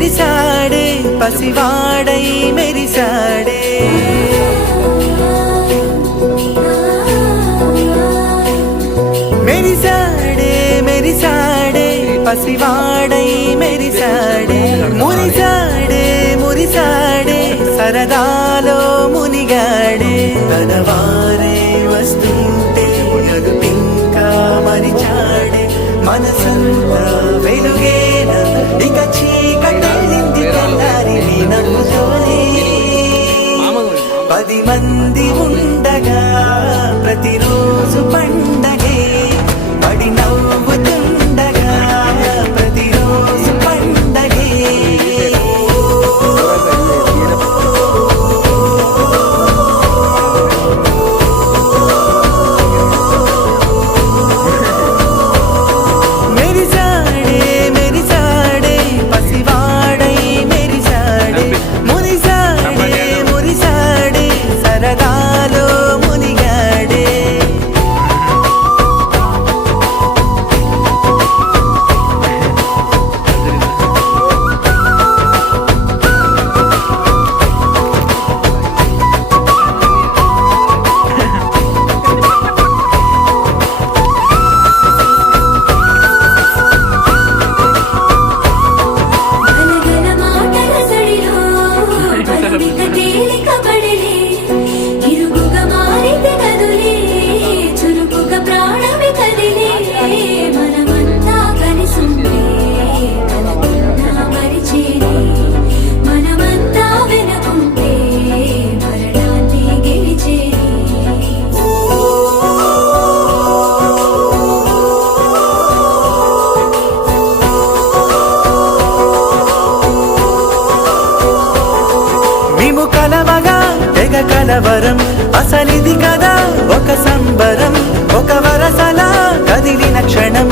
మెరిసాడే పసివాడై మెరిసాడే మెరిసాడే మెరిసాడే పసివాడై మెరిసాడే మురిసాడే మురిసాడే సరదాలో మునిగాడే తన వారే వస్తుంటే అదుపింకా మరిచాడే మనసంతా వెలుగేన ఇక చీకటెళ్ళింది తెల్లారి నీ నవ్వుతోనే 10 మంది ఉండగా ప్రతిరోజు పండగే పడి నవ్వుతుండగా ప్రతిరోజు పండగే మెరిసాడే మెరిసాడే పసివాడై మెరిసాడే మురిసాడే మురిసాడే సరదాలో మునిగాడే గలగల మాటల సడిలో బలుడిక తేలిక పడలే ఇరుగుగా మారితే కదులే చురుకుగా ప్రాణమి కదిలే మనమంతా కలిసుంటే కలకన్నా మరిచేరే మనమంతా వెనకుంటే మరణాన్ని గెలిచేరే మేము కలవగా తెగ కలవరం అసలిది కదా ఒక సంబరం ఒక వరసలా కదిలిన క్షణం